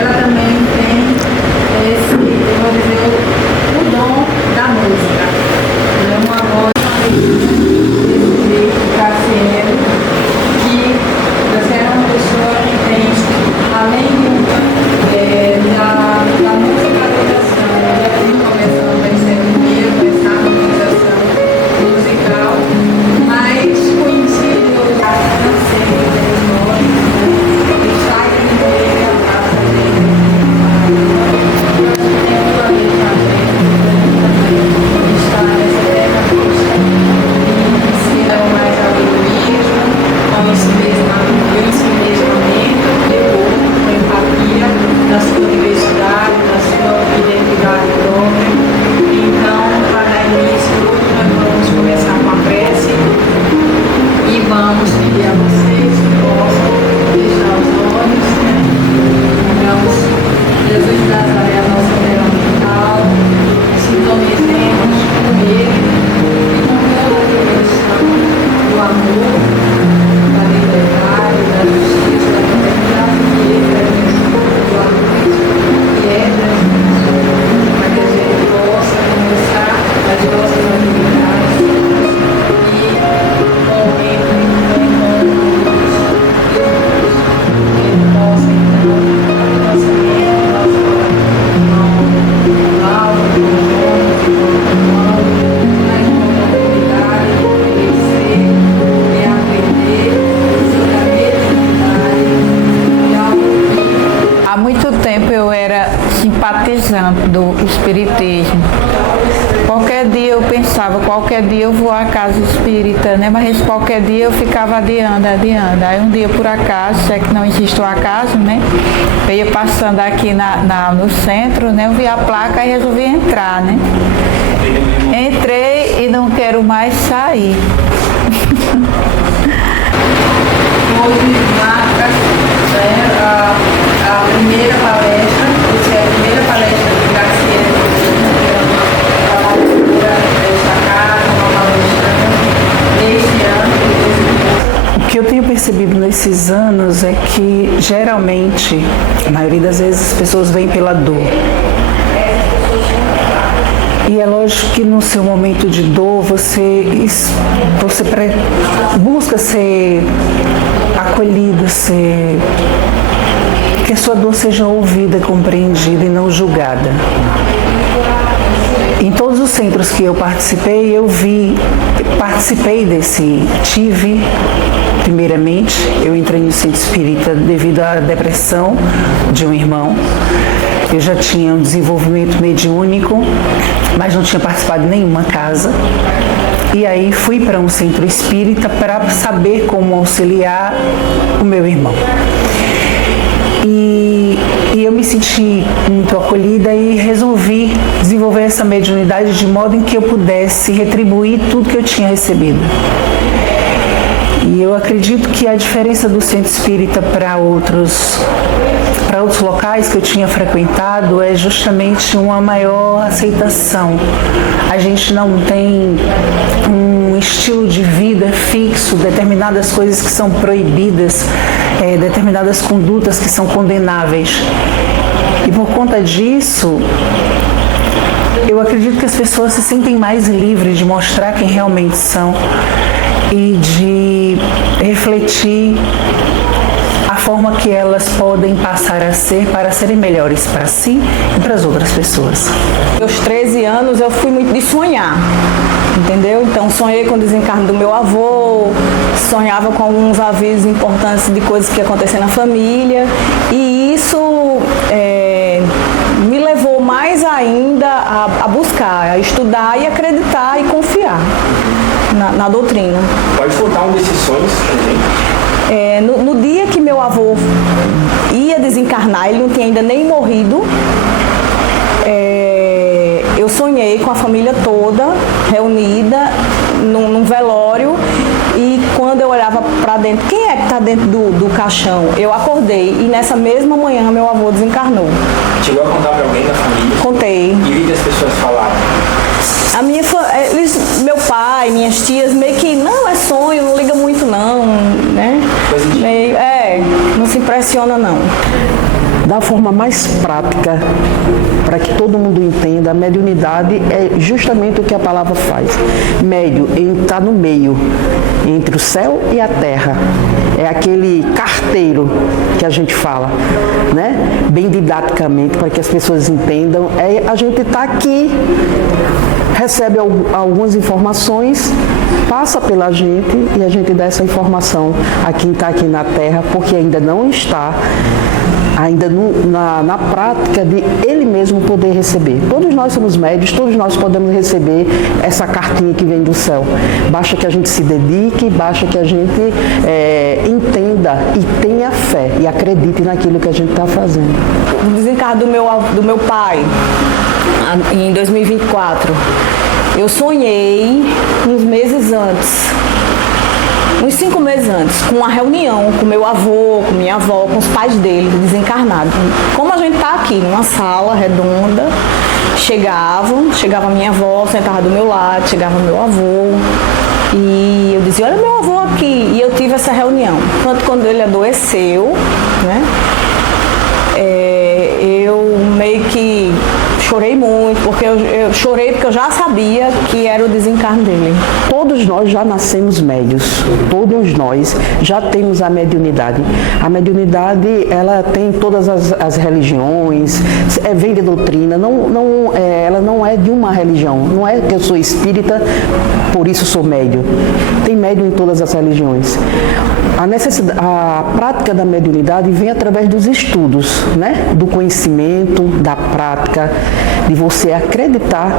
ela também tem esse, eu vou dizer, o dom da música. Ela é uma voz de Cassiano, que você é uma pessoa que tem, além da musicalização, ela tem começou a perceber essa harmonização musical, mas conhecido já não sei os nomes, o site dele, a praça dele, está nessa terra acústica e ensinam mais alegorismo, com esse mesmo com empatia da sua diversidade, da sua identidade própria. Então, para dar início, hoje nós vamos começar com a prece e vamos pedir a vocês que possam fechar os olhos, né? Digamos, Jesus de Nazaré, a nossa terra mental, sintonizemos com Ele e com toda a dimensão do amor, da liberdade, da justiça, da fraternidade que Ele é do amor, que é Jesus, para que a gente possa começar as nossas atividades e momento em nome de Deus, que Ele possa então nossa mente, nosso coração, alma, nas oportunidade de crescer, de aprender sobre a mediunidade e ao ouvir. Há muito tempo eu era simpatizante do espiritismo. Qualquer dia eu pensava, qualquer dia eu vou à casa espírita, né? Mas esse qualquer dia eu ficava adiando. Aí um dia por acaso, se é que não existe o acaso, né? Eu ia passando aqui no centro, né? Eu vi a placa e resolvi entrar, né? Entrei e não quero mais sair. Hoje marca, né, a primeira palestra, essa é a primeira palestra de Graciela, que é uma palestra desta casa, uma palestra deste ano. O que eu tenho percebido nesses anos é que, geralmente, a maioria das vezes, as pessoas vêm pela dor. E é lógico que no seu momento de dor, você busca ser acolhido, que a sua dor seja ouvida, compreendida e não julgada. Em todos os centros que eu participei, primeiramente, eu entrei no centro espírita devido à depressão de um irmão. Eu já tinha um desenvolvimento mediúnico, mas não tinha participado de nenhuma casa. E aí fui para um centro espírita para saber como auxiliar o meu irmão. E eu me senti muito acolhida e resolvi desenvolver essa mediunidade de modo em que eu pudesse retribuir tudo que eu tinha recebido. E eu acredito que a diferença do centro espírita para outros locais que eu tinha frequentado é justamente uma maior aceitação. A gente não tem um estilo de vida fixo, determinadas coisas que são proibidas, determinadas condutas que são condenáveis. E por conta disso, eu acredito que as pessoas se sentem mais livres de mostrar quem realmente são e de refletir a forma que elas podem passar a ser para serem melhores para si e para as outras pessoas. Aos 13 anos eu fui muito de sonhar, entendeu? Então sonhei com o desencarne do meu avô, sonhava com alguns avisos importantes de coisas que aconteciam na família e isso me levou mais ainda a buscar, a estudar e acreditar e confiar na doutrina. Pode contar um desses sonhos pra gente? No dia que meu avô ia desencarnar, ele não tinha ainda nem morrido, eu sonhei com a família toda reunida num velório e quando eu olhava para dentro, quem é que está dentro do caixão? Eu acordei e nessa mesma manhã meu avô desencarnou. Chegou a contar para alguém da família? Contei. E o que as pessoas falaram? Meu pai, minhas tias, meio que, não, é sonho, não liga muito não, né? Não se impressiona não. Da forma mais prática, para que todo mundo entenda, a mediunidade é justamente o que a palavra faz. Médio, está no meio, entre o céu e a terra. É aquele carteiro que a gente fala, né? Bem didaticamente, para que as pessoas entendam. A gente está aqui, recebe algumas informações, passa pela gente e a gente dá essa informação a quem está aqui na Terra, porque ainda não está na prática de ele mesmo poder receber. Todos nós somos médios, todos nós podemos receber essa cartinha que vem do céu. Basta que a gente se dedique, basta que a gente entenda e tenha fé e acredite naquilo que a gente está fazendo. No desencargo do meu pai, em 2024, eu sonhei uns meses antes, uns 5 meses antes, com uma reunião com meu avô, com minha avó, com os pais dele, desencarnados. Como a gente está aqui, numa sala redonda, chegava minha avó, sentava do meu lado, chegava meu avô, e eu dizia, olha meu avô aqui, e eu tive essa reunião. Tanto quando ele adoeceu, né, eu meio que chorei muito, porque eu chorei porque eu já sabia que era o desencarne dele. Todos nós já nascemos médios, todos nós já temos a mediunidade. A mediunidade, ela tem todas as religiões, vem de doutrina, ela não é de uma religião, não é que eu sou espírita, por isso sou médium. Tem médium em todas as religiões. A prática da mediunidade vem através dos estudos, né? Do conhecimento, da prática, de você acreditar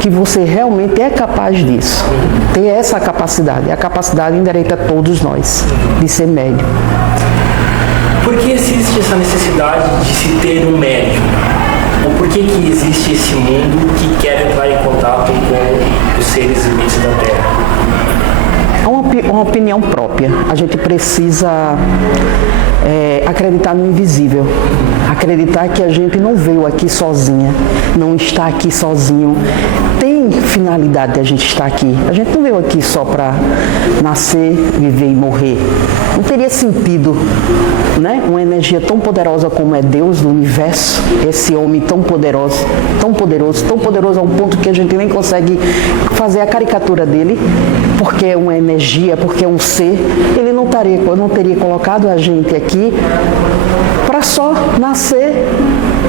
que você realmente é capaz disso. Ter essa capacidade, a capacidade inerente a todos nós, de ser médium. Por que existe essa necessidade de se ter um médium? Ou por que existe esse mundo que quer entrar em contato com os seres viventes da Terra? É uma opinião própria. A gente precisa acreditar no invisível. Acreditar que a gente não veio aqui sozinha, não está aqui sozinho. Tem finalidade de a gente estar aqui. A gente não veio aqui só para nascer, viver e morrer. Não teria sentido, né? Uma energia tão poderosa como é Deus do universo, esse homem tão poderoso a um ponto que a gente nem consegue fazer a caricatura dele, porque é uma energia, porque é um ser. Ele não teria colocado a gente aqui para só nascer,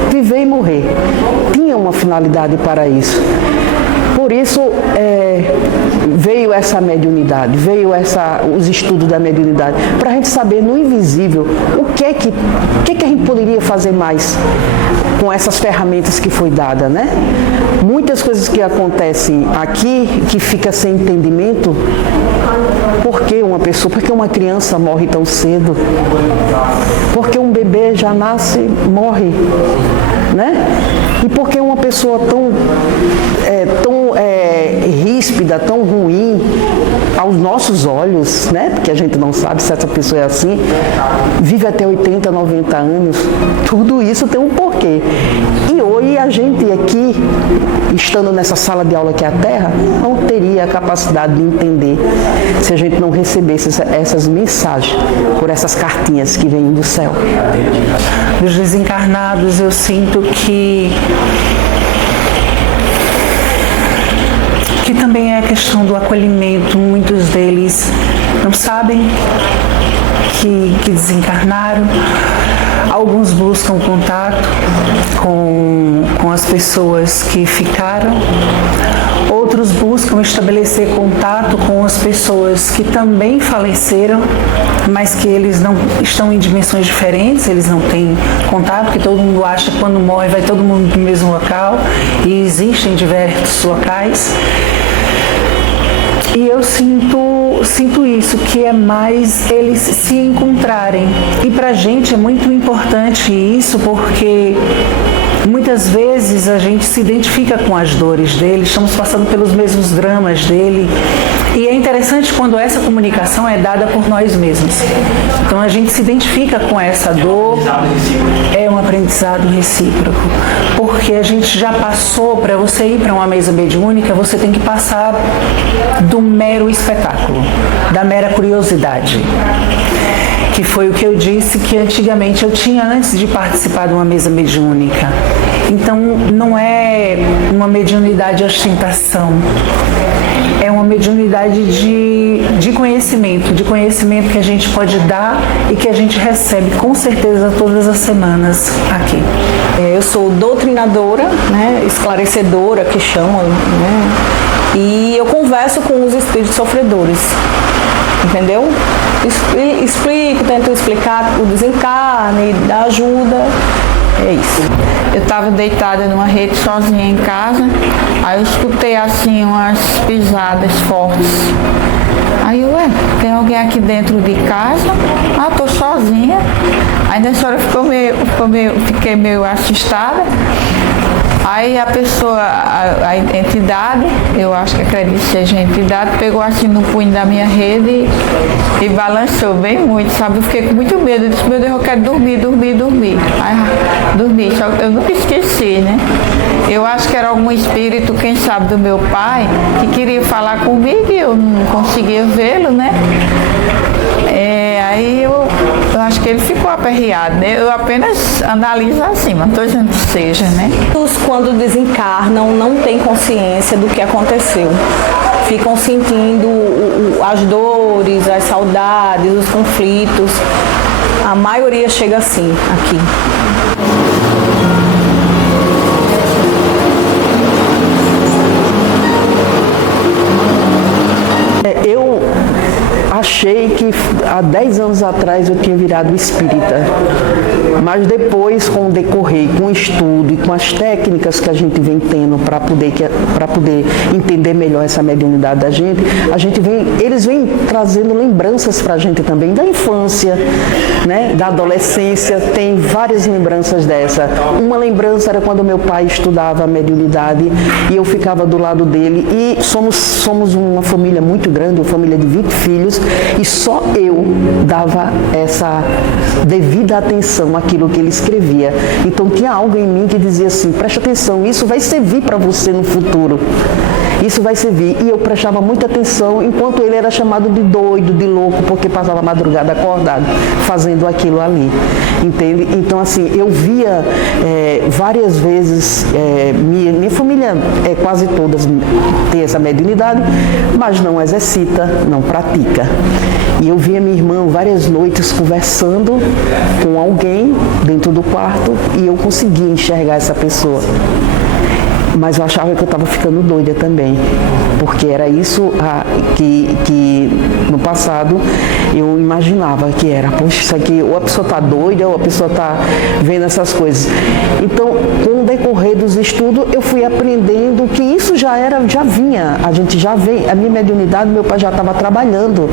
viver e morrer. Tinha uma finalidade para isso. Por isso veio essa mediunidade, os estudos da mediunidade, para a gente saber no invisível o que é que a gente poderia fazer mais com essas ferramentas que foi dada, né? Muitas coisas que acontecem aqui, que fica sem entendimento. Por que uma criança morre tão cedo? Porque um bebê já nasce, morre, né? E por que uma pessoa tão ríspida, tão ruim aos nossos olhos, né? Porque a gente não sabe se essa pessoa é assim, vive até 80, 90 anos. Tudo isso tem um porquê. E hoje a gente aqui, estando nessa sala de aula que é a Terra, não teria a capacidade de entender se a gente não recebesse essas mensagens por essas cartinhas que vêm do céu. Dos desencarnados, eu sinto que também é a questão do acolhimento. Muitos deles não sabem que desencarnaram. Alguns buscam contato com as pessoas que ficaram. Outros buscam estabelecer contato com as pessoas que também faleceram, mas que eles não estão em dimensões diferentes, eles não têm contato, porque todo mundo acha que quando morre vai todo mundo para o mesmo local, e existem diversos locais. E eu sinto isso, que é mais eles se encontrarem. E pra gente é muito importante isso, porque Muitas vezes a gente se identifica com as dores dele, estamos passando pelos mesmos dramas dele. E é interessante quando essa comunicação é dada por nós mesmos. Então a gente se identifica com essa dor, é um aprendizado recíproco. Porque a gente já passou, para você ir para uma mesa mediúnica, você tem que passar do mero espetáculo, da mera curiosidade. Que foi o que eu disse que antigamente eu tinha antes de participar de uma mesa mediúnica. Então não é uma mediunidade de ostentação, é uma mediunidade de conhecimento que a gente pode dar e que a gente recebe com certeza todas as semanas aqui. Eu sou doutrinadora, né, esclarecedora, que chamam, né, e eu converso com os espíritos sofredores, entendeu? Explico, tento explicar o desencarne, dar ajuda, é isso. Eu estava deitada numa rede sozinha em casa, aí eu escutei assim umas pisadas fortes. Aí eu, tem alguém aqui dentro de casa? Ah, tô sozinha. Aí nessa hora fiquei meio assustada. Aí a pessoa, a entidade, eu acho que acredito que seja a entidade, pegou assim no punho da minha rede e balançou bem muito, sabe? Eu fiquei com muito medo, eu disse, meu Deus, eu quero dormir. Aí dormi, só que eu nunca esqueci, né? Eu acho que era algum espírito, quem sabe, do meu pai, que queria falar comigo e eu não conseguia vê-lo, né? Aí eu acho que ele ficou aperreado, né? Eu apenas analiso assim, mas estou dizendo que seja, né? Quando desencarnam, não têm consciência do que aconteceu. Ficam sentindo as dores, as saudades, os conflitos. A maioria chega assim, aqui. Eu achei que há 10 anos atrás eu tinha virado espírita, mas depois, com o decorrer, com o estudo e com as técnicas que a gente vem tendo para poder entender melhor essa mediunidade da gente, eles vêm trazendo lembranças para a gente também da infância, né, da adolescência. Tem várias lembranças dessa. Uma lembrança era quando meu pai estudava a mediunidade e eu ficava do lado dele, e somos uma família muito grande, uma família de 20 filhos, e só eu dava essa devida atenção àquilo que ele escrevia. Então tinha algo em mim que dizia assim, preste atenção, isso vai servir para você no futuro. Isso vai servir. E eu prestava muita atenção, enquanto ele era chamado de doido, de louco, porque passava a madrugada acordado, fazendo aquilo ali. Entende? Então, assim, eu via várias vezes, minha família, quase todas, tem essa mediunidade, mas não exercita, não pratica. E eu via minha irmã várias noites conversando com alguém dentro do quarto e eu conseguia enxergar essa pessoa. Mas eu achava que eu estava ficando doida também, porque era isso que no passado eu imaginava que era. Poxa, isso aqui, ou a pessoa está doida, ou a pessoa está vendo essas coisas. Então, com o decorrer dos estudos, eu fui aprendendo que isso já vinha, a gente já vem, a minha mediunidade, meu pai já estava trabalhando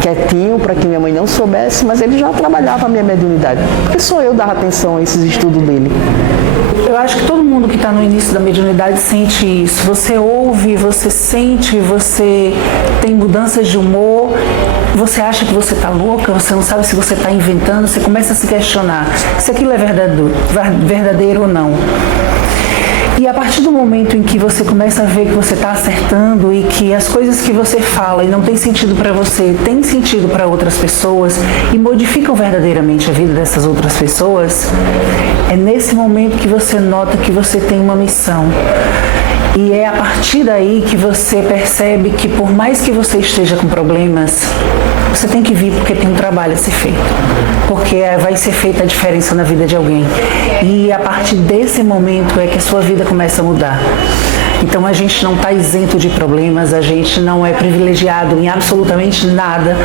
quietinho para que minha mãe não soubesse, mas ele já trabalhava a minha mediunidade, porque só eu dava atenção a esses estudos dele. Eu acho que todo mundo que está no início da mediunidade sente isso. Você ouve, você sente, você tem mudanças de humor, você acha que você está louca, você não sabe se você está inventando, você começa a se questionar se aquilo é verdadeiro ou não. E a partir do momento em que você começa a ver que você está acertando e que as coisas que você fala e não tem sentido para você, tem sentido para outras pessoas e modificam verdadeiramente a vida dessas outras pessoas, é nesse momento que você nota que você tem uma missão. E é a partir daí que você percebe que por mais que você esteja com problemas, você tem que vir porque tem um trabalho a ser feito. Porque vai ser feita a diferença na vida de alguém. E a partir desse momento é que a sua vida começa a mudar. Então a gente não está isento de problemas, a gente não é privilegiado em absolutamente nada.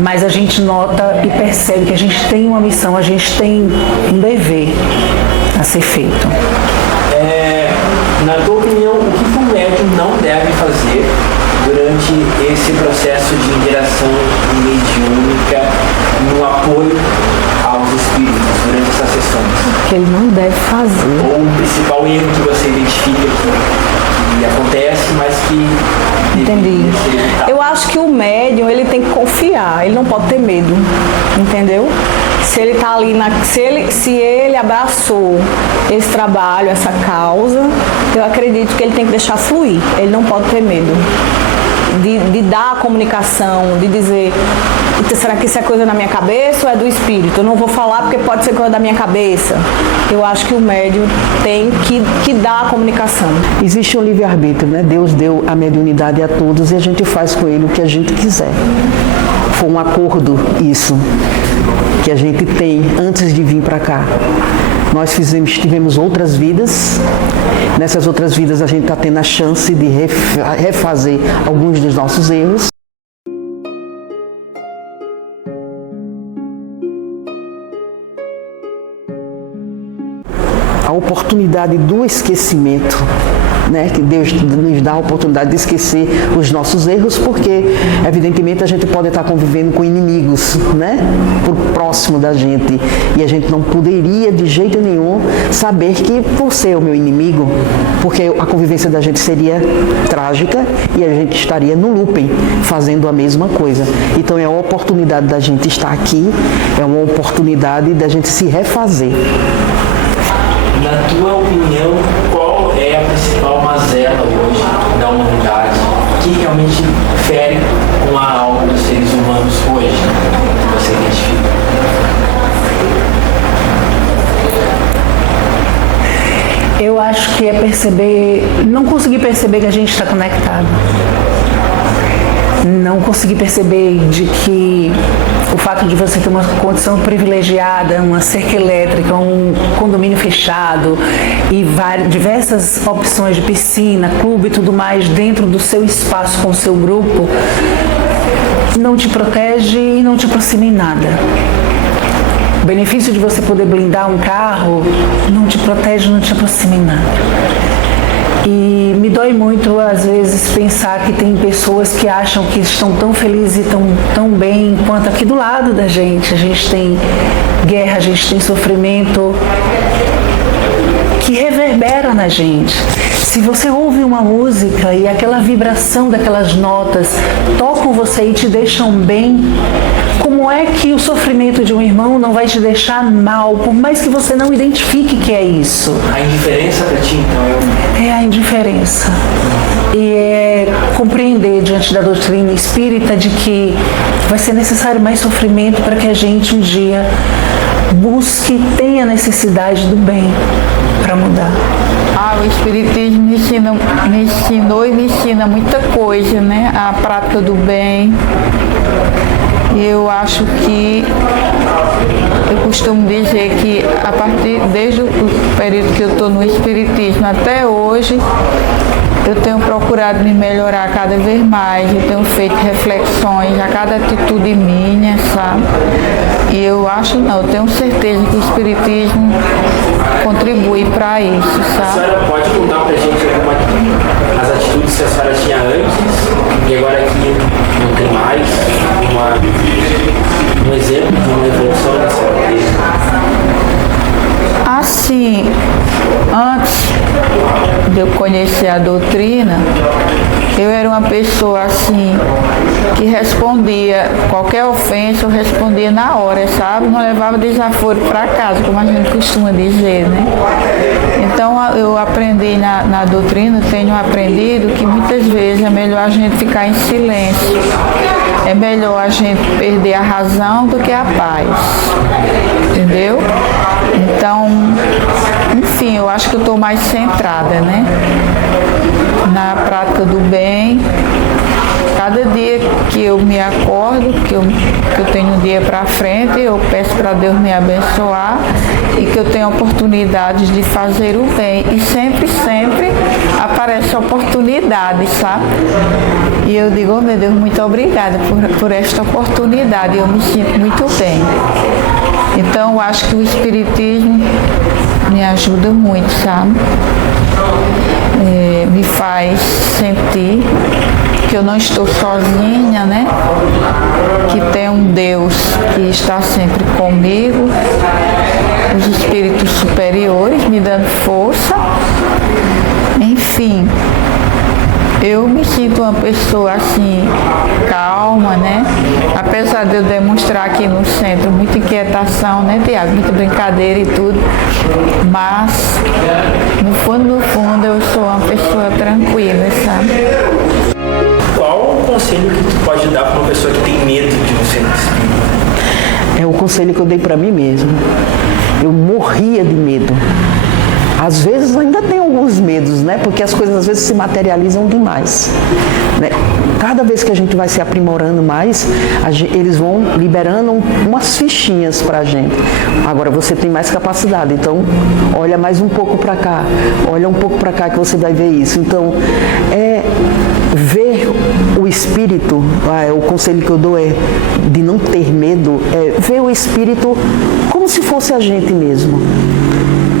Mas a gente nota e percebe que a gente tem uma missão, a gente tem um dever a ser feito. Na tua opinião, o que um médium não deve fazer durante esse processo de interação mediúnica no apoio aos espíritos, durante essa sessão? sessões? Que ele não deve fazer. Ou o principal erro que você identifica que acontece, mas que Entendi. deveria ser evitado? Eu acho que o médium, ele tem que confiar, ele não pode ter medo, entendeu? Se ele tá ali, se ele abraçou esse trabalho, essa causa, eu acredito que ele tem que deixar fluir, ele não pode ter medo. De dar a comunicação, de dizer, será que isso é coisa na minha cabeça ou é do espírito? Eu não vou falar porque pode ser coisa da minha cabeça. Eu acho que o médium tem que dar a comunicação. Existe um livre-arbítrio, né? Deus deu a mediunidade a todos e a gente faz com ele o que a gente quiser. Foi um acordo isso que a gente tem antes de vir para cá. Nós tivemos outras vidas. Nessas outras vidas a gente está tendo a chance de refazer alguns dos nossos erros. A oportunidade do esquecimento, né? Que Deus nos dá a oportunidade de esquecer os nossos erros, porque evidentemente a gente pode estar convivendo com inimigos, né? Por próximo da gente, e a gente não poderia de jeito nenhum saber que por ser o meu inimigo, porque a convivência da gente seria trágica e a gente estaria no looping fazendo a mesma coisa. Então é a oportunidade da gente estar aqui, é uma oportunidade da gente se refazer. Na tua opinião, qual é a principal mazela hoje da humanidade que realmente fere com a alma dos seres humanos hoje, que você identifica? Eu acho que é não conseguir perceber que a gente está conectado. Não conseguir perceber de que o fato de você ter uma condição privilegiada, uma cerca elétrica, um condomínio fechado e diversas opções de piscina, clube e tudo mais dentro do seu espaço com o seu grupo, não te protege e não te aproxima em nada. O benefício de você poder blindar um carro não te protege, não te aproxima em nada. E me dói muito, às vezes, pensar que tem pessoas que acham que estão tão felizes e tão bem quanto aqui do lado da gente. A gente tem guerra, a gente tem sofrimento que reverbera na gente. Se você ouve uma música e aquela vibração daquelas notas tocam você e te deixam bem, como é que o sofrimento de um irmão não vai te deixar mal, por mais que você não identifique que é isso? A indiferença para ti, então, É a indiferença. E é compreender diante da doutrina espírita de que vai ser necessário mais sofrimento para que a gente um dia busque, tenha necessidade do bem para mudar. O Espiritismo me ensinou e me ensina muita coisa, né? A prática do bem. E eu acho que, eu costumo dizer que desde o período que eu estou no Espiritismo até hoje, eu tenho procurado me melhorar cada vez mais, eu tenho feito reflexões a cada atitude minha, sabe? E eu tenho certeza que o Espiritismo contribui para isso, a sabe? senhora pode contar pra gente as atitudes que a senhora tinha antes e agora aqui não tem mais? Um exemplo de uma evolução da senhora teve? Assim, antes de eu conhecer a doutrina, eu era uma pessoa assim, que respondia, qualquer ofensa eu respondia na hora, sabe? Não levava desaforo para casa, como a gente costuma dizer, né? Então eu aprendi na doutrina, tenho aprendido que muitas vezes é melhor a gente ficar em silêncio. É melhor a gente perder a razão do que a paz. Entendeu? Então, enfim, eu acho que eu estou mais centrada, né? Na prática do bem. Cada dia que eu me acordo, que eu tenho um dia para frente, eu peço para Deus me abençoar e que eu tenha oportunidades de fazer o bem. E sempre aparece oportunidade, sabe? E eu digo, oh, meu Deus, muito obrigada por esta oportunidade. Eu me sinto muito bem. Então, eu acho que o Espiritismo me ajuda muito, sabe? Me faz sentir que eu não estou sozinha, né? Que tem um Deus que está sempre comigo. Os Espíritos Eu me sinto uma pessoa assim, calma, né? Apesar de eu demonstrar aqui no centro muita inquietação, né, Tiago? Muita brincadeira e tudo. Mas, no fundo, eu sou uma pessoa tranquila, sabe? Qual o conselho que tu pode dar para uma pessoa que tem medo de um centro espírita? É o conselho que eu dei para mim mesmo. Eu morria de medo. Às vezes ainda tem alguns medos, né? Porque as coisas às vezes se materializam demais, né? Cada vez que a gente vai se aprimorando mais, eles vão liberando umas fichinhas para a gente. Agora você tem mais capacidade, então olha mais um pouco para cá, olha um pouco para cá que você vai ver isso. Então, ver o espírito, o conselho que eu dou é de não ter medo, ver o espírito como se fosse a gente mesmo.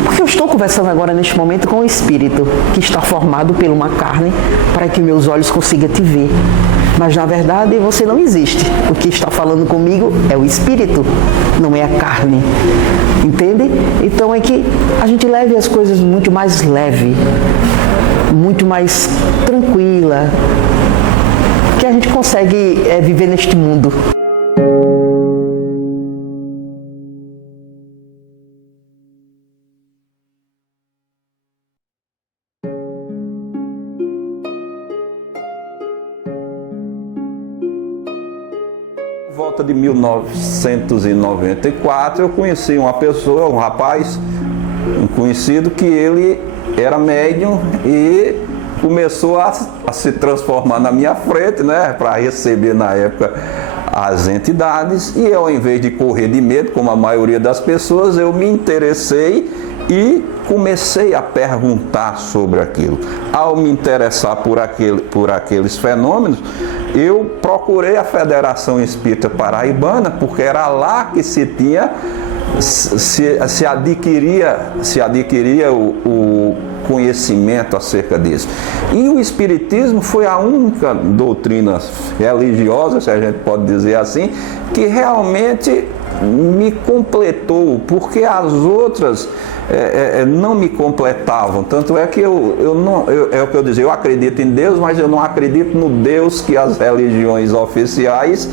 Porque eu estou conversando agora neste momento com o espírito que está formado por uma carne para que meus olhos consigam te ver. Mas na verdade você não existe. O que está falando comigo é o espírito, não é a carne. Entende? Então é que a gente leve as coisas muito mais leve, muito mais tranquila, que a gente consegue viver neste mundo. Por volta de 1994, eu conheci uma pessoa, um rapaz, um conhecido, que ele era médium e começou a se transformar na minha frente, né, para receber na época as entidades. E eu, ao invés de correr de medo, como a maioria das pessoas, eu me interessei e comecei a perguntar sobre aquilo. Ao me interessar por aqueles fenômenos, eu procurei a Federação Espírita Paraibana, porque era lá que se adquiria o conhecimento acerca disso. E o Espiritismo foi a única doutrina religiosa, se a gente pode dizer assim, que realmente me completou, porque as outras não me completavam. Tanto é que é o que eu dizia, eu acredito em Deus, mas eu não acredito no Deus que as religiões oficiais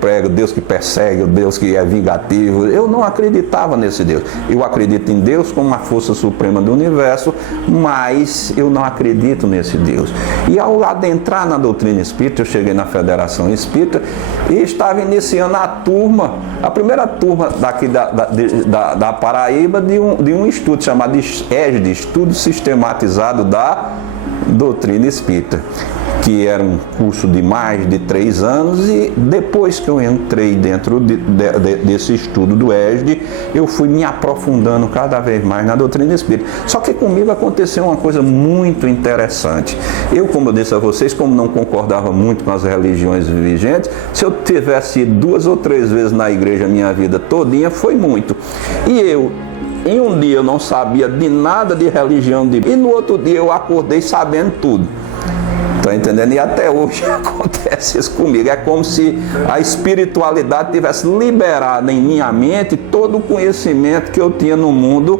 pregam, Deus que persegue, o Deus que é vingativo. Eu não acreditava nesse Deus. Eu acredito em Deus como uma força suprema do universo, mas eu não acredito nesse Deus. E ao adentrar na doutrina espírita, eu cheguei na Federação Espírita e estava iniciando a primeira turma daqui da Paraíba de um estudo chamado ESD, Estudo Sistematizado da Doutrina Espírita, que era um curso de mais de 3 anos. E depois que eu entrei dentro desse estudo do ESD, eu fui me aprofundando cada vez mais na doutrina espírita. Só que comigo aconteceu uma coisa muito interessante. Eu, como eu disse a vocês, como não concordava muito com as religiões vigentes, se eu tivesse ido 2 ou 3 vezes na igreja a minha vida todinha, foi muito. E em um dia eu não sabia de nada de religião, e no outro dia eu acordei sabendo tudo. Está entendendo? E até hoje acontece isso comigo. É como se a espiritualidade tivesse liberado em minha mente todo o conhecimento que eu tinha no mundo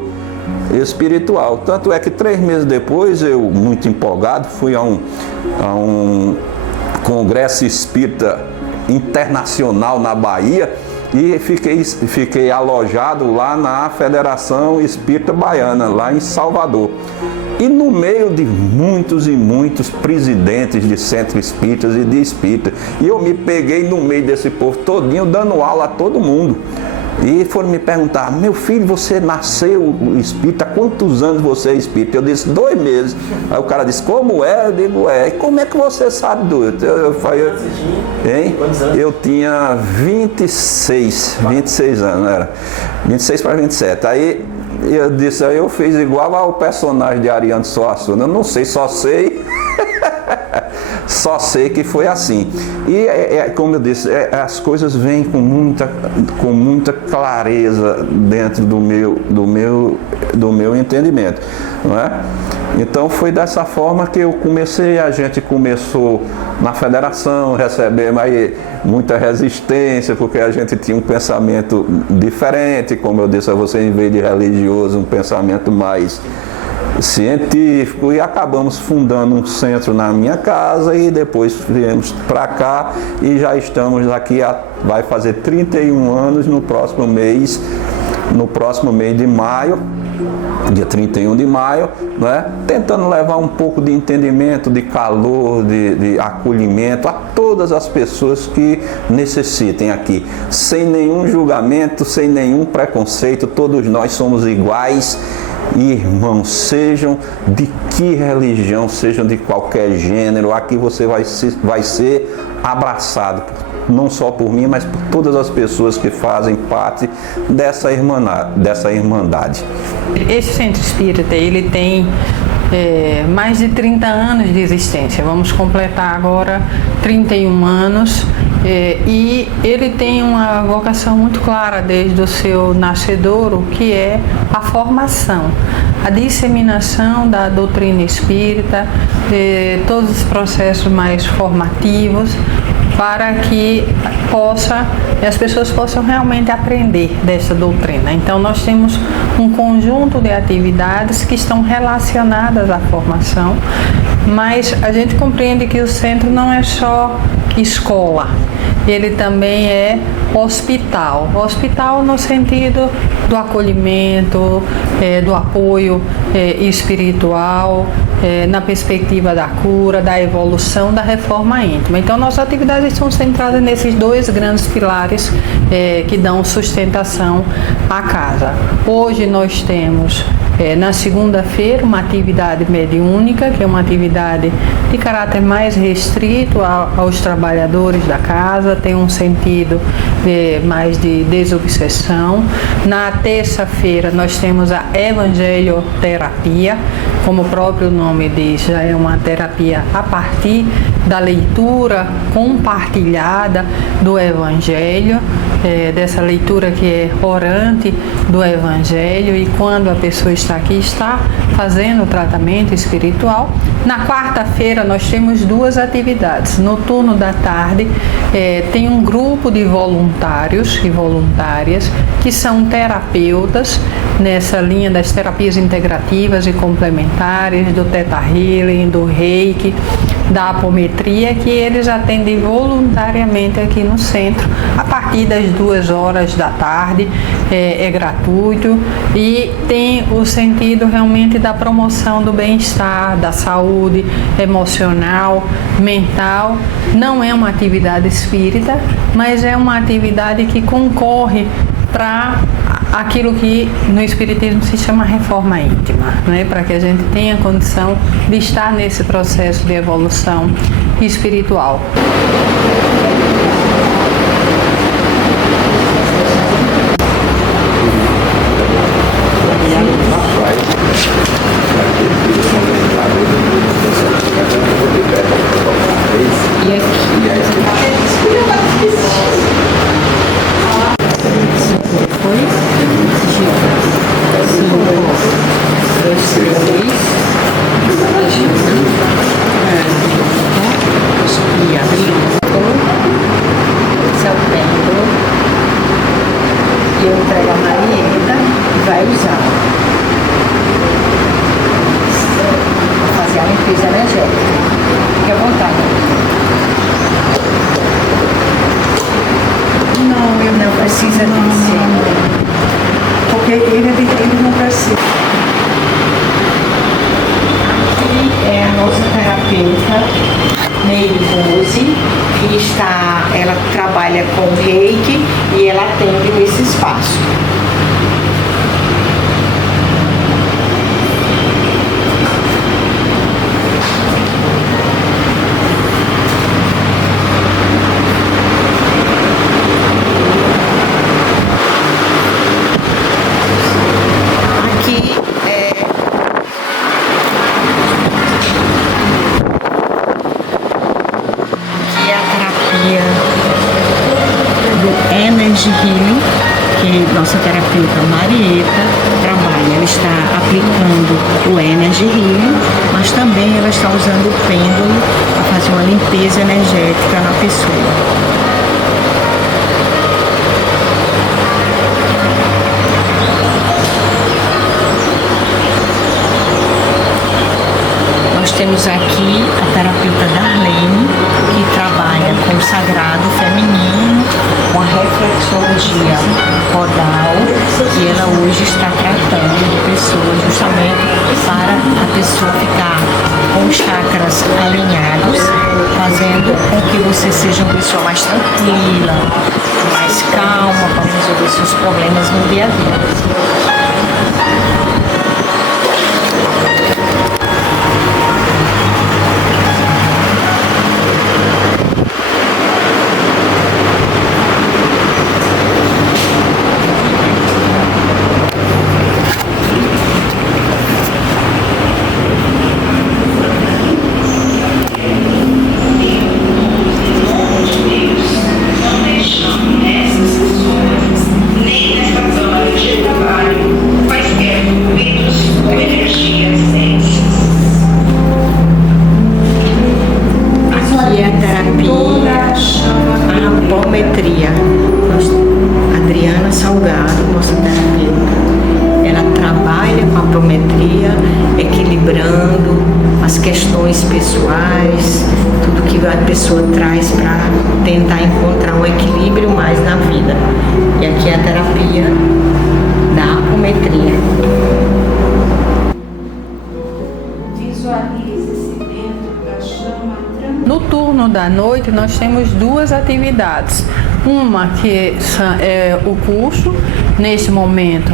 espiritual. Tanto é que 3 meses depois, eu, muito empolgado, fui a um congresso espírita internacional na Bahia, e fiquei alojado lá na Federação Espírita Baiana, lá em Salvador. E no meio de muitos e muitos presidentes de centros espíritas e de espíritas. E eu me peguei no meio desse povo todinho, dando aula a todo mundo. E foram me perguntar: meu filho, você nasceu espírita, há quantos anos você é espírita? Eu disse: 2 meses. Aí o cara disse: como é? Eu digo: e como é que você sabe do... Eu falei, hein? Eu tinha 26 anos, era 26 para 27. Aí eu disse: eu fiz igual ao personagem de Ariano Suassuna. Eu não sei, só sei que foi assim. E como eu disse, as coisas vêm com muita clareza dentro do meu entendimento, não é? Então foi dessa forma que a gente começou na federação, receber muita resistência, porque a gente tinha um pensamento diferente, como eu disse a você, em vez de religioso, um pensamento mais científico, e acabamos fundando um centro na minha casa e depois viemos para cá e já estamos aqui, vai fazer 31 anos no próximo mês de maio, dia 31 de maio, né? Tentando levar um pouco de entendimento, de calor, de acolhimento a todas as pessoas que necessitem aqui, sem nenhum julgamento, sem nenhum preconceito. Todos nós somos iguais, irmãos, sejam de que religião, sejam de qualquer gênero, aqui você vai ser abraçado, não só por mim, mas por todas as pessoas que fazem parte dessa irmandade. Esse centro espírita, ele tem mais de 30 anos de existência. Vamos completar agora 31 anos. E ele tem uma vocação muito clara desde o seu nascedouro, que é a formação, a disseminação da doutrina espírita, todos os processos mais formativos, para que as pessoas possam realmente aprender dessa doutrina. Então nós temos um conjunto de atividades que estão relacionadas à formação, mas a gente compreende que o centro não é só escola, ele também é hospital. Hospital no sentido do acolhimento, do apoio espiritual, na perspectiva da cura, da evolução, da reforma íntima. Então, nossas atividades são centradas nesses dois grandes pilares que dão sustentação à casa. Hoje nós temos, na segunda-feira, uma atividade mediúnica, que é uma atividade de caráter mais restrito aos trabalhadores da casa, tem um sentido mais de desobsessão. Na terça-feira nós temos a evangelioterapia, como o próprio nome diz, já é uma terapia a partir da leitura compartilhada do Evangelho, dessa leitura que é orante do Evangelho, e quando a pessoa está aqui, está fazendo o tratamento espiritual. Na quarta-feira nós temos duas atividades. No turno da tarde tem um grupo de voluntários e voluntárias que são terapeutas nessa linha das terapias integrativas e complementares, do Theta Healing, do Reiki, da apometria, que eles atendem voluntariamente aqui no centro a partir das 2h da tarde, é gratuito e tem o sentido realmente da promoção do bem-estar, da saúde emocional, mental. Não é uma atividade espírita, mas é uma atividade que concorre para aquilo que no Espiritismo se chama reforma íntima, né? Para que a gente tenha condição de estar nesse processo de evolução espiritual. E eu entrego a Marieta e vai usar. Vou fazer a limpeza energética. Fique à vontade. Não, eu não preciso disso. Porque ele não precisa. Aqui é a nossa terapeuta, Neide Rose, que ela trabalha com Reiki e ela atende nesse espaço. Energy Healing, que nossa terapeuta Marieta trabalha. Ela está aplicando o Energy Healing, mas também ela está usando o pêndulo para fazer uma limpeza energética na pessoa. temos aqui a terapeuta Darlene, que trabalha com o sagrado feminino, com a reflexologia rodal, e ela hoje está tratando de pessoas justamente para a pessoa ficar com os chakras alinhados, fazendo com que você seja uma pessoa mais tranquila, mais calma para resolver seus problemas no dia a dia. Adriana Salgado, nossa terapeuta, ela trabalha com a apometria, equilibrando as questões pessoais, tudo que a pessoa traz para tentar encontrar um equilíbrio mais na vida. E aqui é a terapia da apometria. Visualize-se dentro da chama tranquila. No turno da noite nós temos duas atividades. Uma que é o curso. Neste momento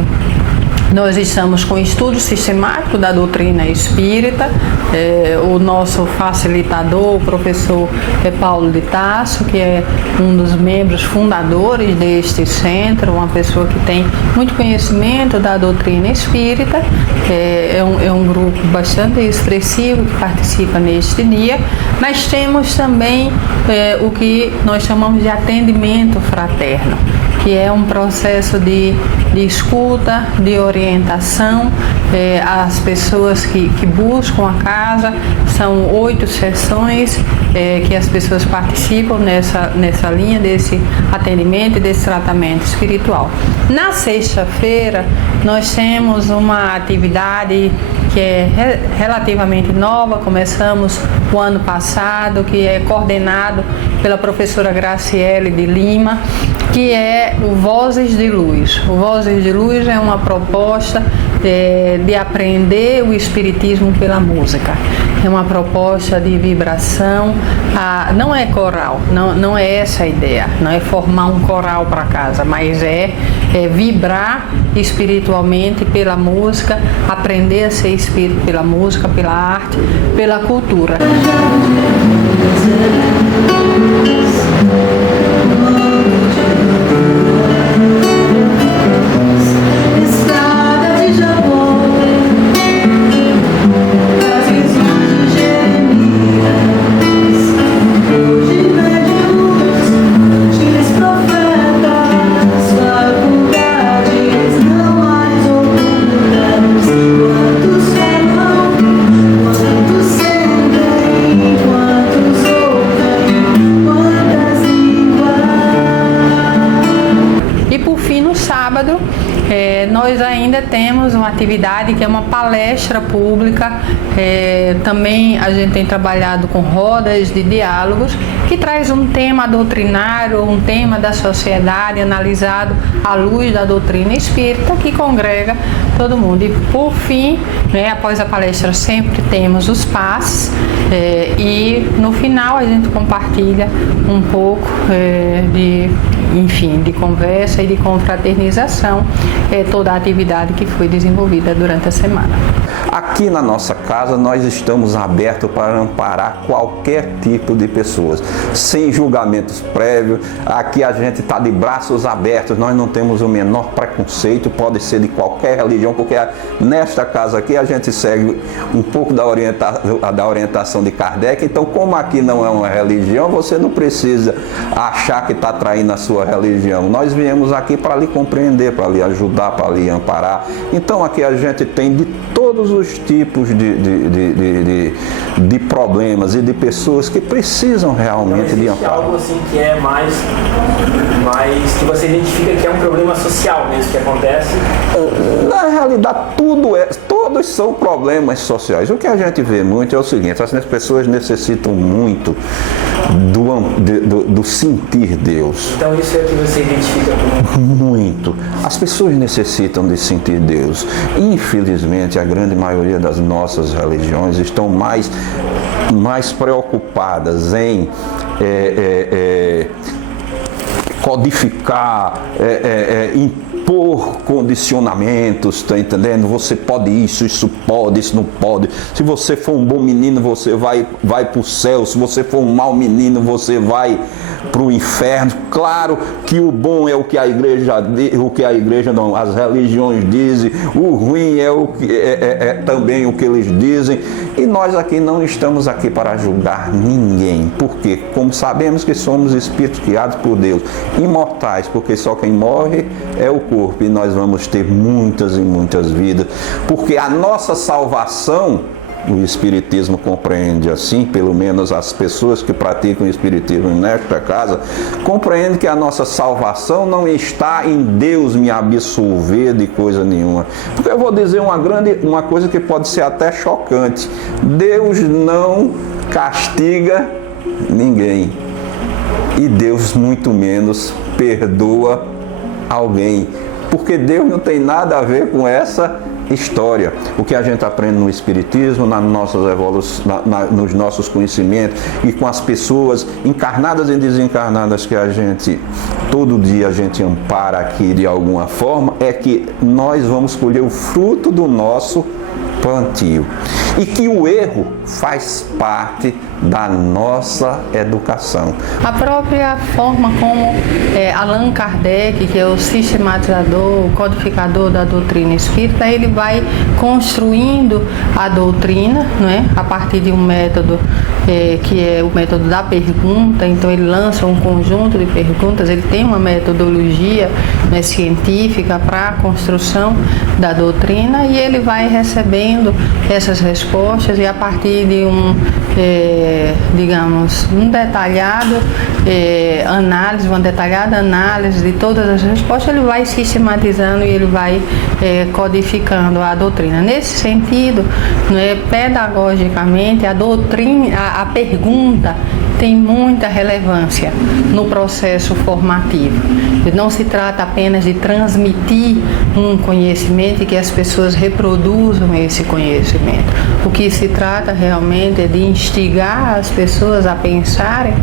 nós estamos com o estudo sistemático da doutrina espírita. O nosso facilitador, o professor Paulo de Tasso, que é um dos membros fundadores deste centro, uma pessoa que tem muito conhecimento da doutrina espírita. É um grupo bastante expressivo que participa neste dia. Mas temos também o que nós chamamos de atendimento fraterno, que é um processo de escuta, de orientação às pessoas que buscam a casa. São 8 sessões que as pessoas participam nessa linha desse atendimento e desse tratamento espiritual. Na sexta-feira, nós temos uma atividade que é relativamente nova, começamos o ano passado, que é coordenado pela professora Graciele de Lima, que é o Vozes de Luz. O Vozes de Luz é uma proposta de aprender o espiritismo pela música. É uma proposta de vibração, não é coral, não é essa a ideia, não é formar um coral para casa, mas é vibrar espiritualmente pela música, aprender a ser espírito pela música, pela arte, pela cultura. Nós ainda temos uma atividade que é uma palestra pública. Também a gente tem trabalhado com rodas de diálogos que traz um tema doutrinário, um tema da sociedade analisado à luz da doutrina espírita, que congrega todo mundo. E por fim, após a palestra sempre temos os passes e no final a gente compartilha um pouco de conversa e de confraternização, toda a atividade que foi desenvolvida durante a semana. Aqui na nossa casa nós estamos abertos para amparar qualquer tipo de pessoas, sem julgamentos prévios. Aqui a gente está de braços abertos, nós não temos o menor preconceito, pode ser de qualquer religião, porque nesta casa aqui a gente segue um pouco da orientação de Kardec. Então, como aqui não é uma religião, você não precisa achar que está traindo a sua religião. Nós viemos aqui para lhe compreender, para lhe ajudar, para lhe amparar. Então aqui a gente tem de todos os tipos de problemas e de pessoas que precisam realmente de amparo. Algo assim que é mais que você identifica que é um problema social mesmo que acontece? Na realidade, todos são problemas sociais. O que a gente vê muito é o seguinte: as pessoas necessitam muito do sentir Deus. Então isso é o que você identifica como... Muito. As pessoas necessitam de sentir Deus. Infelizmente, a grande maioria das nossas religiões estão mais preocupadas em codificar, impor condicionamentos, tá entendendo? Você pode isso pode, isso não pode. Se você for um bom menino, você vai para o céu. Se você for um mau menino, você vai para o inferno. Claro que o bom é o que a igreja não, as religiões dizem. O ruim é também o que eles dizem. E nós aqui não estamos aqui para julgar ninguém. Porque, como sabemos que somos espíritos criados por Deus, imortais, porque só quem morre é o corpo, e nós vamos ter muitas e muitas vidas, porque a nossa salvação, o Espiritismo compreende assim, pelo menos as pessoas que praticam o Espiritismo nesta casa, compreendem que a nossa salvação não está em Deus me absolver de coisa nenhuma. Porque eu vou dizer uma coisa que pode ser até chocante: Deus não castiga ninguém, e Deus muito menos perdoa alguém, porque Deus não tem nada a ver com essa história. O que a gente aprende no Espiritismo, nas nossas nos nossos conhecimentos e com as pessoas encarnadas e desencarnadas que a gente, todo dia a gente ampara aqui de alguma forma, é que nós vamos colher o fruto do nosso plantio. E que o erro faz parte da nossa educação. A própria forma como Allan Kardec, que é o sistematizador, o codificador da doutrina espírita, ele vai construindo a doutrina, não é? A partir de um método que é o método da pergunta. Então ele lança um conjunto de perguntas, ele tem uma metodologia, né, científica para a construção da doutrina, e ele vai recebendo essas respostas, e a partir de uma detalhada análise de todas as respostas, ele vai sistematizando e ele vai codificando a doutrina. Nesse sentido, né, pedagogicamente, a doutrina, a pergunta tem muita relevância no processo formativo. Não se trata apenas de transmitir um conhecimento e que as pessoas reproduzam esse conhecimento. O que se trata realmente é de instigar as pessoas a pensarem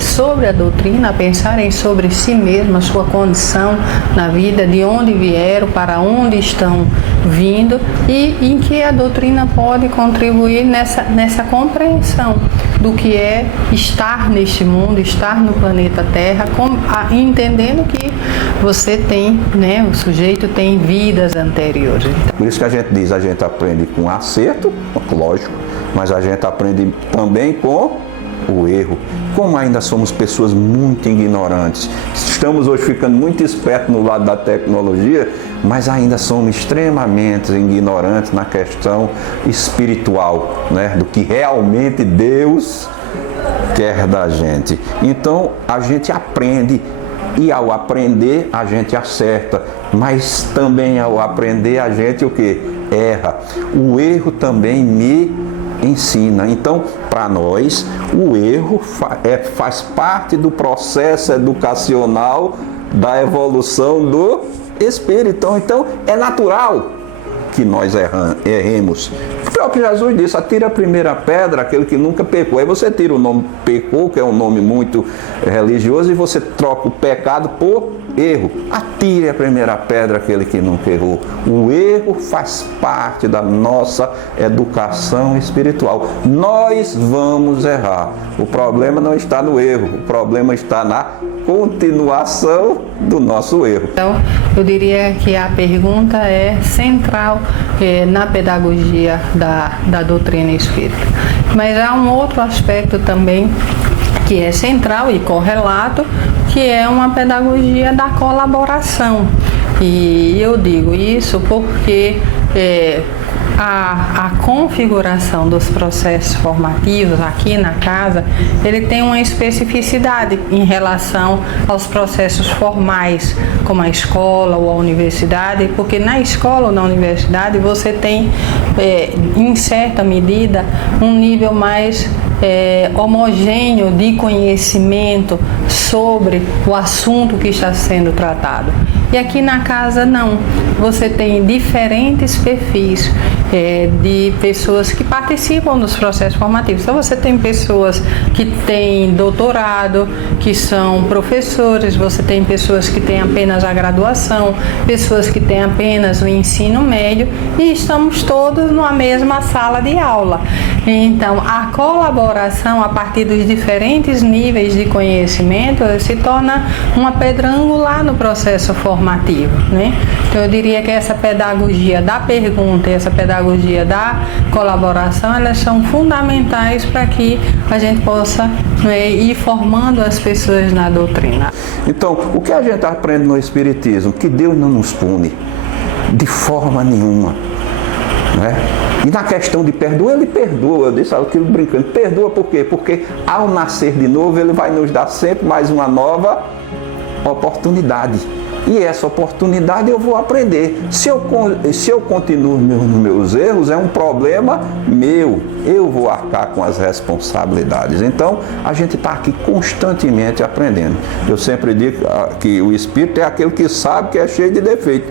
sobre a doutrina, a pensarem sobre si mesmas, sua condição na vida, de onde vieram, para onde estão vindo, e em que a doutrina pode contribuir nessa compreensão do que é estar neste mundo, estar no planeta Terra, entendendo que você tem, né, o sujeito tem vidas anteriores. Por isso que a gente diz, a gente aprende com acerto, lógico, mas a gente aprende também com o erro. Como ainda somos pessoas muito ignorantes, estamos hoje ficando muito espertos no lado da tecnologia, mas ainda somos extremamente ignorantes na questão espiritual, né? Do que realmente Deus quer da gente. Então a gente aprende, e ao aprender a gente acerta, mas também ao aprender a gente o que? Erra. O erro também me ensina. Então, para nós, o erro faz parte do processo educacional da evolução do espírito. Então é natural que nós erremos. O próprio Jesus disse: atira a primeira pedra aquele que nunca pecou. Aí você tira o nome pecou, que é um nome muito religioso, e você troca o pecado por erro. Atire a primeira pedra aquele que nunca errou. O erro faz parte da nossa educação espiritual. Nós vamos errar. O problema não está no erro, o problema está na continuação do nosso erro. Então, eu diria que a pergunta é central na pedagogia da doutrina espírita. Mas há um outro aspecto também que é central e correlato, que é uma pedagogia da colaboração. E eu digo isso porque a configuração dos processos formativos aqui na casa, ele tem uma especificidade em relação aos processos formais, como a escola ou a universidade, porque na escola ou na universidade você tem, em certa medida, um nível mais homogêneo de conhecimento sobre o assunto que está sendo tratado. E aqui na casa não, você tem diferentes perfis de pessoas que participam dos processos formativos. Então você tem pessoas que têm doutorado, que são professores, você tem pessoas que têm apenas a graduação, pessoas que têm apenas o ensino médio, e estamos todos numa mesma sala de aula. Então a colaboração a partir dos diferentes níveis de conhecimento se torna uma pedra angular no processo formativo, né? Então eu diria que essa pedagogia da pergunta e essa pedagogia da colaboração, elas são fundamentais para que a gente possa, né, ir formando as pessoas na doutrina. Então, o que a gente aprende no Espiritismo? Que Deus não nos pune de forma nenhuma, né? E na questão de perdoa, Ele perdoa. Eu disse aquilo brincando, perdoa por quê? Porque ao nascer de novo, Ele vai nos dar sempre mais uma nova oportunidade. E essa oportunidade eu vou aprender. Se eu continuo nos meus erros, é um problema meu. Eu vou arcar com as responsabilidades. Então, a gente está aqui constantemente aprendendo. Eu sempre digo que o Espírito é aquele que sabe que é cheio de defeito.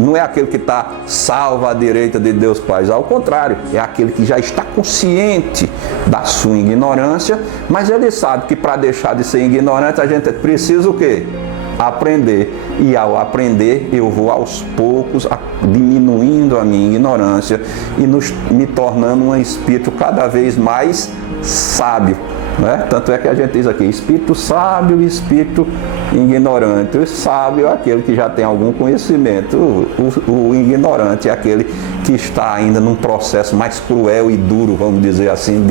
Não é aquele que está salvo à direita de Deus Pai. Ao contrário, é aquele que já está consciente da sua ignorância, mas ele sabe que para deixar de ser ignorante, a gente precisa o quê? Aprender. E ao aprender, eu vou aos poucos diminuindo a minha ignorância e me tornando um espírito cada vez mais sábio, né? Tanto é que a gente diz aqui, espírito sábio e espírito ignorante. O sábio é aquele que já tem algum conhecimento, o ignorante é aquele que está ainda num processo mais cruel e duro, vamos dizer assim,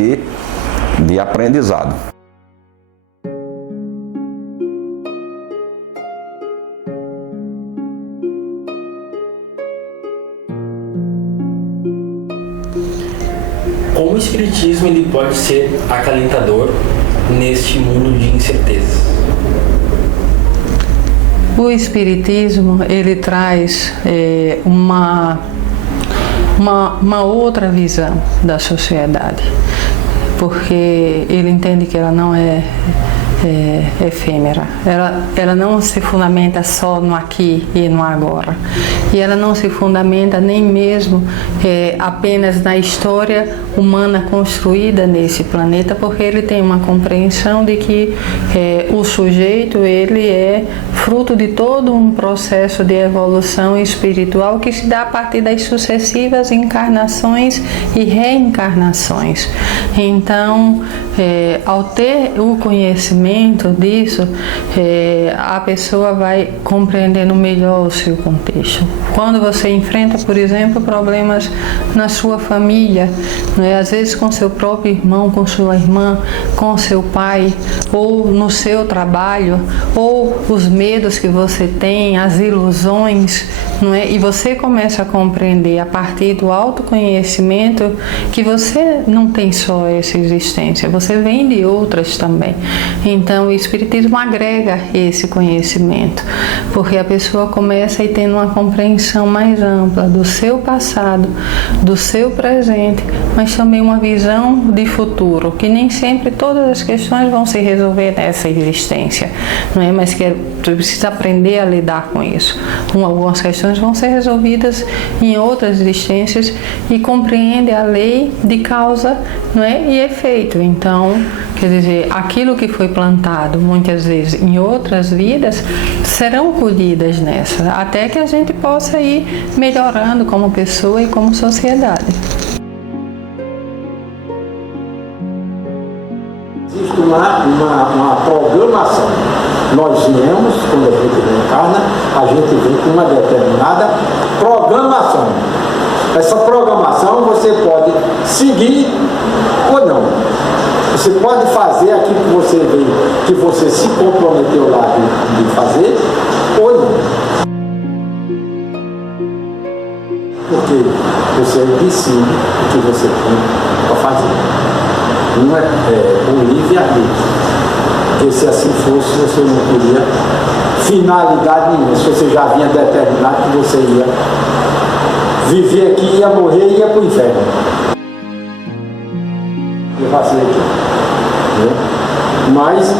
de aprendizado. Como o Espiritismo ele pode ser acalentador neste mundo de incertezas? O Espiritismo, ele traz uma outra visão da sociedade, porque ele entende que ela não é efêmera, ela não se fundamenta só no aqui e no agora, e ela não se fundamenta nem mesmo apenas na história humana construída nesse planeta, porque ele tem uma compreensão de que o sujeito ele é fruto de todo um processo de evolução espiritual que se dá a partir das sucessivas encarnações e reencarnações. Então, ao ter o conhecimento disso, a pessoa vai compreendendo melhor o seu contexto. Quando você enfrenta, por exemplo, problemas na sua família, né, às vezes com seu próprio irmão, com sua irmã, com seu pai, ou no seu trabalho, ou os medos que você tem, as ilusões, não é? E você começa a compreender a partir do autoconhecimento que você não tem só essa existência, você vem de outras também. Então o Espiritismo agrega esse conhecimento, porque a pessoa começa a ir tendo uma compreensão mais ampla do seu passado, do seu presente, mas também uma visão de futuro, que nem sempre todas as questões vão se resolver nessa existência, não é? Mas que você precisa aprender a lidar com isso. Algumas questões vão ser resolvidas em outras existências e compreende a lei de causa, não é? E efeito. Então, quer dizer, aquilo que foi plantado muitas vezes em outras vidas serão colhidas nessa, até que a gente possa ir melhorando como pessoa e como sociedade. Existe uma programação. Nós viemos, quando a gente reencarna, a gente vem com uma determinada programação. Essa programação você pode seguir ou não. Você pode fazer aquilo que você veio, que você se comprometeu lá de fazer, ou não. porque você decide o que você tem para fazer. Não é um livre-arbítrio. Porque se assim fosse, você não teria finalidade nenhuma. Se você já vinha determinado que você ia viver aqui, ia morrer e ia para o inferno. Eu passei aqui. Né? Mas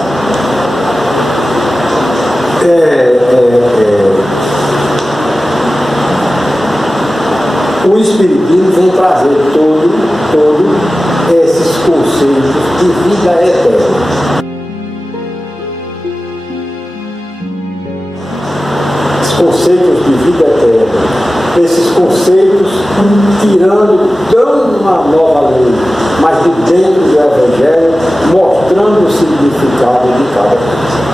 o Espiritismo vem trazer todos esses conceitos de vida eterna. Os conceitos de vida eterna, esses conceitos dando uma nova lei, mas de dentro do Evangelho, mostrando o significado de cada coisa.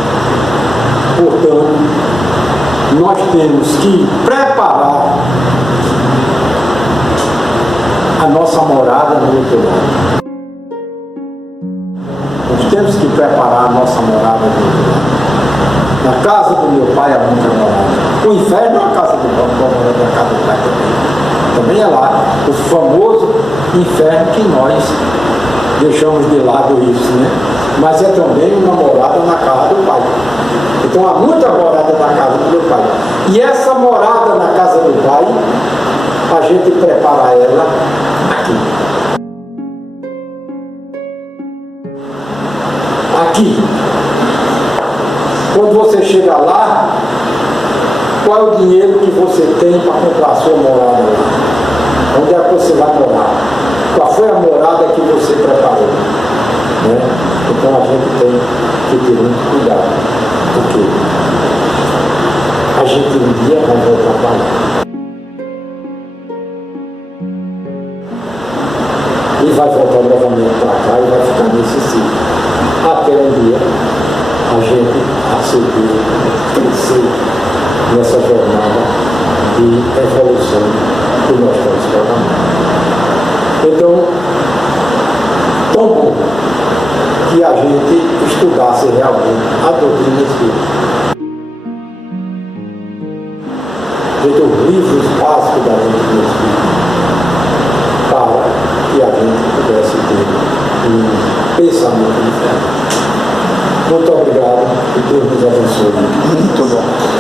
Portanto, nós temos que preparar a nossa morada no outro lado. Nós temos que preparar a nossa morada no outro lado. Na casa do meu pai há muita morada. O inferno é a casa do pai, da casa do pai também. Também é lá, o famoso inferno que nós deixamos de lado isso, né? Mas é também uma morada na casa do pai. Então há muita morada na casa do meu pai. E essa morada na casa do pai, a gente prepara ela aqui. Aqui. Quando você chega lá, qual é o dinheiro que você tem para comprar a sua morada lá? Onde é que você vai morar? Qual foi a morada que você preparou? Né? Então a gente tem que ter muito cuidado. Porque a gente um dia vai voltar para lá. E vai voltar novamente para cá e vai ficar nesse ciclo. Até um dia a gente acender, crescer nessa jornada de evolução que nós estamos programando. Então, tão bom que a gente estudasse realmente a doutrina espírita. Os livros básicos da doutrina espírita, para que a gente pudesse ter um pensamento diferente. Muito obrigado e Deus nos abençoe. Muito bom.